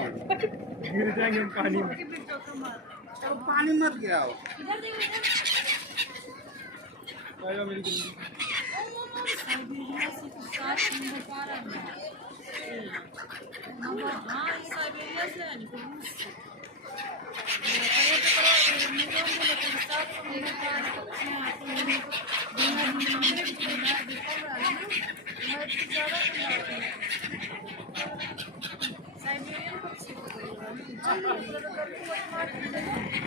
गिर जाएंगे हम पानी में। अब पानी मत गिराओ। आया मेरी गिल्ली। Siberian Birds.